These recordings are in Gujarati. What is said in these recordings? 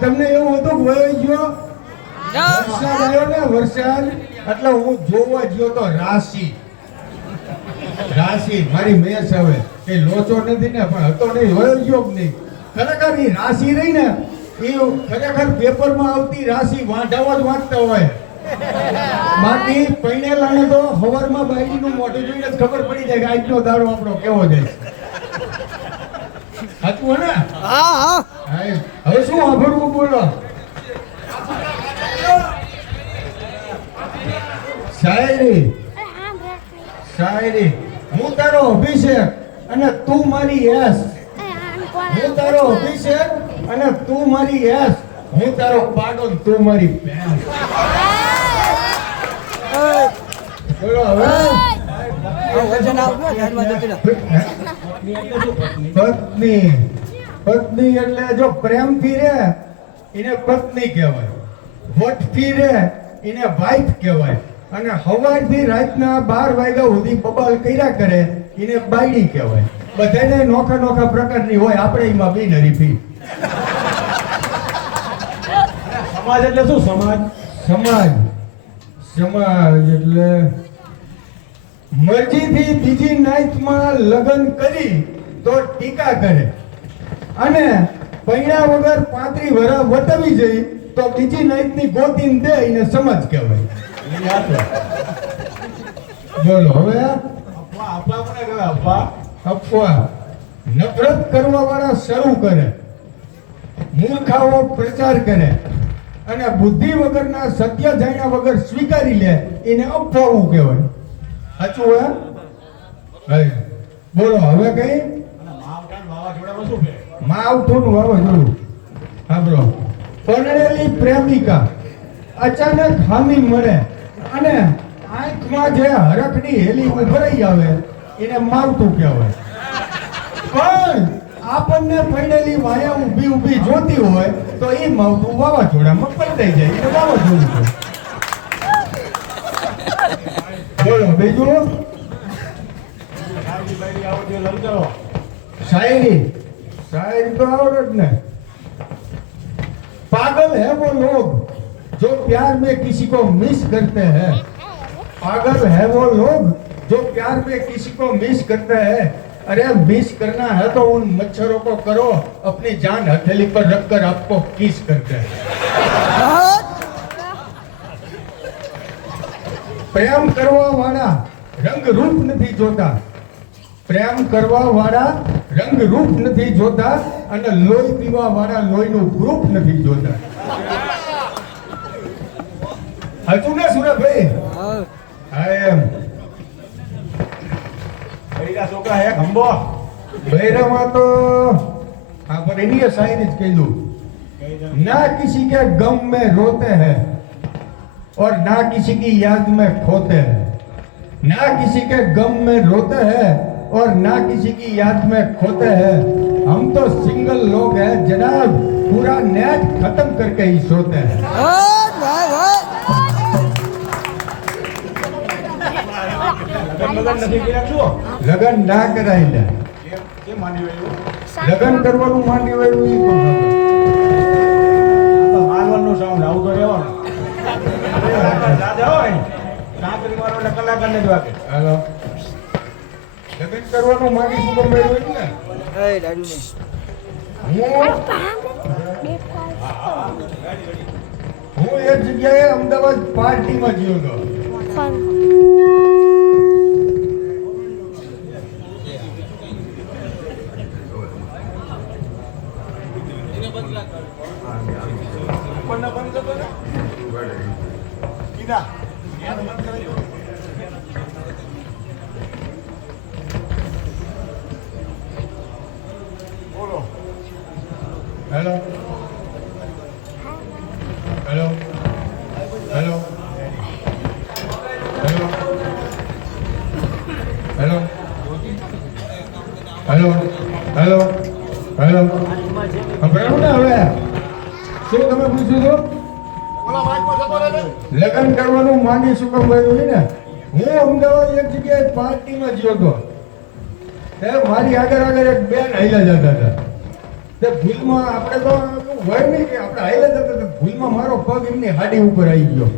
તમને એવું હતું કે વયો ગયો વરસાદ આવ્યો ને વરસાદ એટલે હું જોવા ગયો તો રાશિ મારી મેચ હવે કે લોચો નથી ને પણ હતો નહીં વયો ગયો કે નહીં ખરેખર એ રાશિ રહી ને એ ખરેખર પેપરમાં આવતી રાશિ વાંઢાઓ જ વાંચતા હોય બાકી પૈણેલાને તો હવારમાં બાયડીનું મોઢું જોઈને જ ખબર પડી જાય કે આજનો દાડો આપણો કેવો જાય સાચું ને હા હવે શું સાંભળવું બોલો શાયરી હું તારો અભિષેક અને તું મારી યશ હું તારો અભિષેક અને તું મારી યશ હું તારો પાડો તું મારી ભેંસ બોલો હવે પત્ની એટલે જો પ્રેમથી રે એને પત્ની કહેવાય વટથી રે એને વાઈફ કહેવાય અને સવારથી રાતના 12 વાગ્યા સુધી બબાલ કર્યા કરે એને બાયડી કહેવાય બધાને નોખા પ્રકારની હોય આપણે એમાં બિનહરીફી સમાજ એટલે શું સમાજ એટલે મરજીથી બીજી નાઈટમાં લગ્ન કરી તો ટીકા કરે અને પૈણા વગર 35 વર્ષ વટવી જઈ તો બીજી નાઈટની ગોતીને દે એને સમજ કહેવાય બોલો હવે અફવા નફરત કરવા વાળા શરૂ કરે મૂર્ખાઓ પ્રચાર કરે અને બુદ્ધિ વગરના સત્ય જાણ્યા વગર સ્વીકારી લે એને અફવાવું કહેવાય સાચું હે બોલો હવે કઈ માવઠું વાવાઝોડું સાંભળો પરણેલી પ્રેમિકા અચાનક હામી મળે અને આંખમાં જે હરખની હેલી ઉભરાઈ આવે એને માવઠું કહેવાય પણ આપણને પડેલી વાયા ઊભી જોતી હોય તો એ માવઠું વાવાઝોડામાં પલટાઈ જાય એટલે વાવાઝોડું બોલો બીજું શાયરી तो आवड़त ने पागल है वो लोग जो प्यार में किसी को मिस करते हैं पागल है वो लोग जो प्यार में किसी को मिस करते हैं अरे मिस करना है तो उन मच्छरों को करो अपनी जान हथेली पर रखकर आपको किस करते हैं प्रेम करवा वाला रंग रूप नहीं जोता प्रेम करवा वाला रंग रूप नहीं जोता અને લોહી પીવા વાળા લોહીનું ગ્રુપ નથી જોતા હજુ ને સુરભાઈ હા એમ બૈરા છોકરા હે ખંભો બૈરામાં તો હા પર એની શાયરી જ કહી દઉં ना किसी के गम में रोते हैं और ना किसी की याद में खोते हैं ना किसी के गम में रोते हैं और ना किसी की याद में खोते हैं हम तो सिंगल लोग हैं जनाब पूरा नेट खत्म करके ही सोते हैं लगन ना कराई ले लगन करवाનું માંડી વાળું ઈ તો માલવાનું સાઉન્ડ આવું તો રહેવાનું દાદા હોય નાકરી મારવાના કલાકારને જ વાગે હાલો लगन करવાનું માંડી શું મેળવ્યું ને એ દાદુ ને હું એક જગ્યાએ અમદાવાદ પાર્ટીમાં ગયો હતો hello hello hello hello hello hello hello hello સંભળાણું ને હવે શું તમે પૂછ્યું છો લગ્ન કરવાનું માંડી શું કામ કર્યું ને હું અમદાવાદ એક જગ્યાએ પાર્ટીમાં ગયો હતો. તે મારી આગળ એક બેન હાલ્યા જતા હતા. તે ભૂલમાં આપણે તો હોય નહીં કે આપણે હાલ્યા જતા હતા, ભૂલમાં મારો પગ એમની હાડી ઉપર આવી ગયો.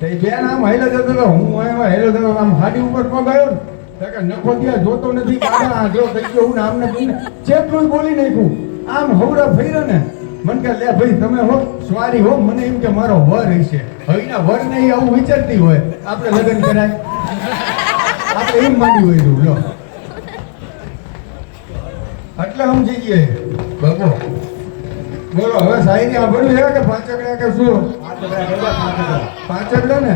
તે બેન આમ હાલ્યા જતા હતા, હું એમાં હાલ્યો જતો, આમ હાડી ઉપર પગ આવ્યો ને કે નખો ત્યાં જોતો નથી કે આ જો થઈ ગયો હું આમને ચેટલું બોલી નાખ્યું. આમ હવરા ફર્યો ને મને કે લે ભાઈ તમે હો સ્વારી હો, મને એમ કે મારો વર હશે. હવેના વર ને આવું વિચારતી હોય આપણે લગ્ન કરાય, આપણે એમ માંડી હોય લો એટલે સમજી ગયે બાબો. બોલો હવે સાહેબ સાંભળ્યું છે કે પાંચકડા કે શું? પાંચકડા ને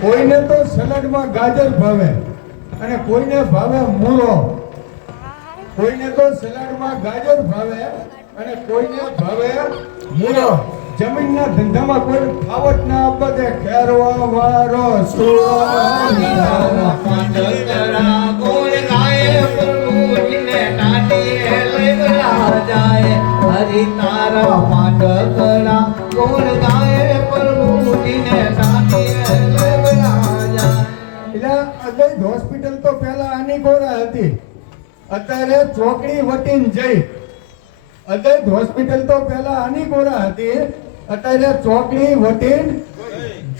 કોઈને તો સલાડમાં ગાજર ભાવે અને કોઈને ભાવે મૂળો. કોઈને તો સલાડમાં ગાજર ભાવે અને કોઈને ભાવે મૂળો. જમીનના ધંધામાં કોઈ ફાવટ ના આપે ખેરવા વારો સુરો હરિ તારા પાંડકડા કોણ ગાય પ્રભુજીને હોસ્પિટલ તો પેલા આની ગોરા હતી, અત્યારે ચોકડી વટીન જઈ. અદૈત હોસ્પિટલ તો પેલા આની ગોરા હતી, અત્યારે ચોકડી વટીન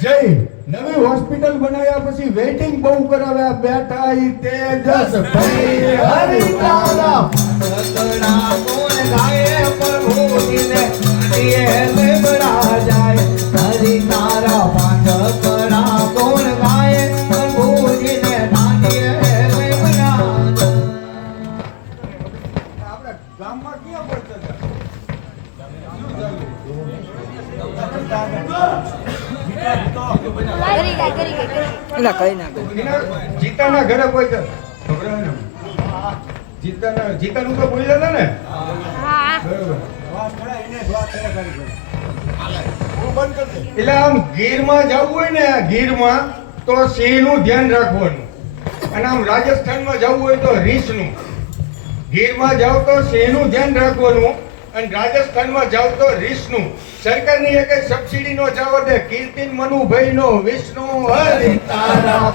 જઈ. નવી હોસ્પિટલ બનાવ્યા પછી વેઇટિંગ બહુ કરાવ્યા. બેઠા ઈ તેજસ ભાઈ હરિ તારા પાંડકડા કોણ ગાય પ્રભુજીને લેવડા જાય. હરિ તારા પાંડકડા કોણ ગાય પ્રભુજીને ગામમાં ક્યાં પડતા જીતાના ઘરે કોઈ જીતાનું તો બોલ્યા હતા ને એટલે આમ ગીરમાં જવું હોય ને, ગીરમાં તો સિંહ નું ધ્યાન રાખવાનું અને આમ રાજસ્થાનમાં જવું હોય તો રીંછ નું. ગીરમાં જાવ તો સિંહ નું ધ્યાન રાખવાનું અને રાજસ્થાનમાં જાવ તો રીંછ નું. સરકારની એક સબસિડી નો જાવ દે કીર્તિન મનુભાઈ નો વિષ્ણુ હરિ તારા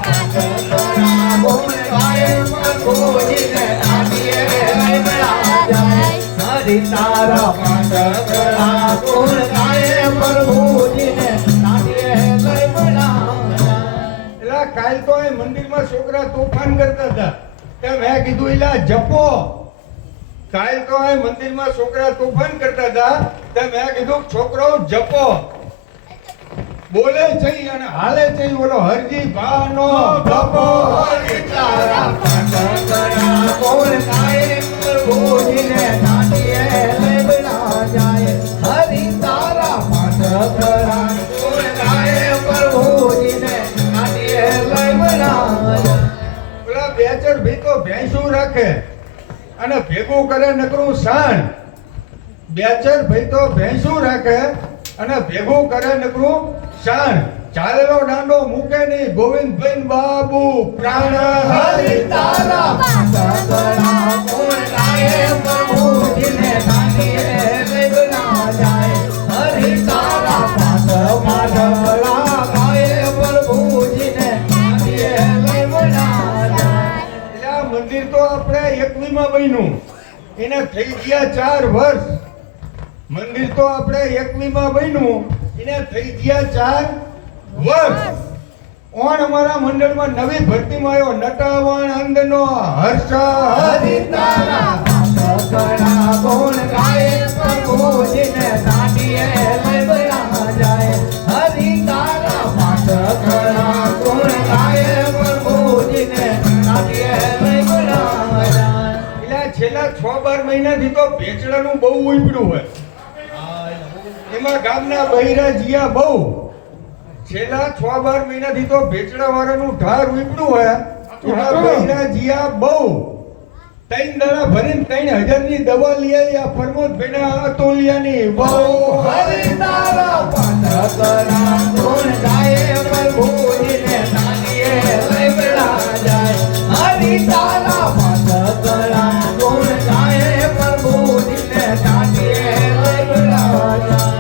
હરિ તારા પાંડકડા કોણ ગાય પ્રભુજીને એલા કાલ તો એ મંદિરમાં છોકરા તોફાન કરતા હતા. તે મેં કીધું એલા જપો. કાલ તો એ મંદિરમાં છોકરા તોફાન કરતા હતા. તે મેં કીધું છોકરો જપો. બોલે છે અને હાલે છે બોલો હરજી ભાનો ગપો. હરિ તારા પાંડકડા કોણ ગાય પ્રભુજીને લેવડા જાય. હરિ તારા પાંડકડા કોણ ગાય પ્રભુજીને લેવડા જાય. પેલા બેચર ભી તો ભેંસું રાખે અને ભેગું કરે નકરું સાણ. બેચર ભાઈ તો ભેંસું રાખે અને ભેગું કરે નકરું સાણ. ચાલેલો દાંડો મૂકે નહીં ગોવિંદભાઈ બાબુ પ્રાણ. હરિ તારા પાંડકડા કોણ ગાય પ્રભુજીને લેવડા જાય. હરિ તારા પાંડકડા ગાય પ્રભુજીને લેવડા જાય. એટલે આ મંદિર તો આપણે 21માં બન્યું, એને થઈ ગયા 4 વર્ષ. મંદિર તો આપણે 21માં બન્યું, એને થઈ ગયા 4 વર્ષ. ઓણ અમારા મંડળમાં નવી ભરતીમાં આવ્યો નટાવણ અંદનો હર્ષ. હરિ તારા પાંડકડા કોણ ગાય પ્રભુજીને લેવડા જાય. હરિ તારા પાંડકડા કોણ ગાય પ્રભુજીને લેવડા જાય. એટલે છેલ્લા 6-12 મહિનાથી તો ભેચડાનું બહુ ઉપડ્યું હોય. એમાં ગામના બૈરા જીયા બહુ. છેલ્લા 6-12 મહિનાથી તો ભેચડા વાળાનું ઢાર ઉપડ્યું હોય. એમાં બૈરા જીયા બહુ. 3 દાડા ભરીને 3000 ની દવા લઈ આવી આ પ્રમોદભાઈના અતુલિયાની બહુ. હરિ તારા પાંડકડા કોણ ગાય પ્રભુજીને લેવડા જાય. હરિ તારા પાંડકડા કોણ ગાય પ્રભુજીને લેવડા જાય.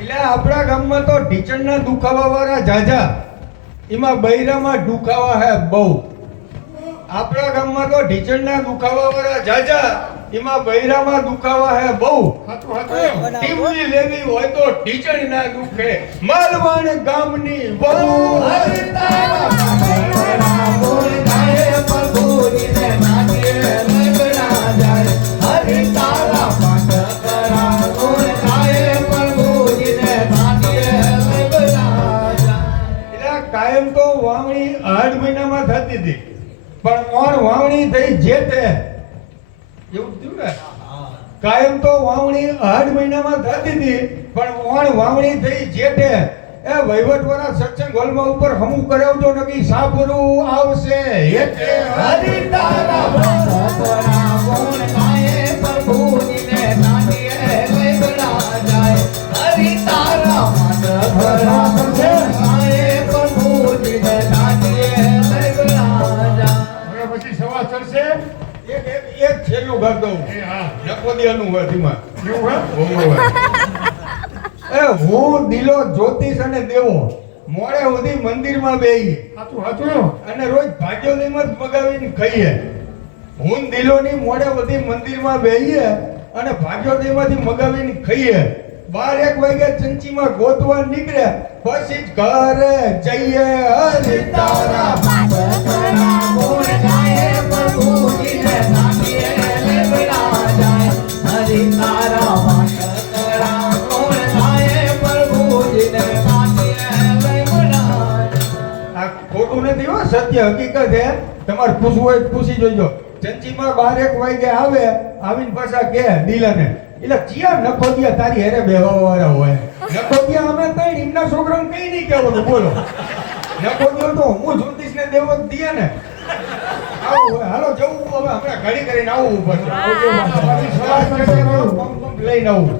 એટલે આપણા ગામમાં ઢીચણના દુખાવા વાળા જાજા એમાં બૈરામાં દુખાવા હે બહુ. આપણા ગામમાં તો ઢીચણના દુખાવા વાળા જાજા એમાં બૈરામાં દુખાવા હે બહુ. ટીમલી લેવી હોય તો ઢીચણ ના દુખે માલવાણ ગામની વહુ. હરિ તારા પાનકરા ગુણ ગાય પ્રભુજીને નાચીએ લંગડા જાય. હરિ તારા પાનકરા ગુણ ગાય પ્રભુજીને નાચીએ લંગડા જાય. એટલે કાયમ તો વાવણી 8 મહિનામાં થતી હતી પણ ઓણ વાવણી થઈ જેતે એવું થયું ને. કાયમ તો વાવણી 8 મહિનામાં થતી હતી પણ ઓણ વાવણી થઈ જેતે એ વહીવટવાળા સત્સંગ હોલમાં ઉપર હમું કરાવજો નકી સાપરું આવશે હેઠે. હરિ તારા પાનકરા ગુણ ગાય પ્રભુજીને નાચીએ લંગડા જાય. હરિ તારા પાનકરા ગુણ ગાય પ્રભુજીને નાચીએ લંગડા જાય. હવે પછી સવા ચડશે એક છેલ્લું ઘર દઉં નકોદિયાનું હોય ધીમા. એવું હે એ હું દિલો જ્યોતિષ અને દેવો મોડે સુધી મંદિરમાં બેહી સાચું અને રોજ ભાગ્યોદયમાં જ મગાવીને ખાઈએ. હું દિલોની મોડે સુધી મંદિરમાં બેહીએ અને ભાગ્યોદયમાંથી મગાવીને ખાઈએ. 12-1 વાગે ચંચીમાં ગોતવા નીકળે પછી જ ઘરે જઈએ. હરિ તારા પાનકરા ગુણ ગાય પ્રભુજીને નાચીએ લંગડા જાય. હરિ તારા પાનકરા ગુણ ગાય પ્રભુજીને નાચીએ લંગડા જાય. આ ખોટું નથી હો, સત્ય હકીકત છે. તમારે પૂછવું હોય તો પૂછી જોજો. ચંચીમાં 12-1 વાગે આવે આવીને પાછા કે દિલાને એટલે ચિયા નખોદિયા તારી હેરે બેહવાવાળા હોય. નખોદિયા અમે તઈ એમના છોકરાને કઈ નહીં કહેવાનું બોલો. નખોદિયો તો હું જ્યોતિષને દેવો જ દીએ ને. આવું હોય. હાલો જવું હવે હમણાં ઘડી કરીને આવું ઉપર લઈને આવું.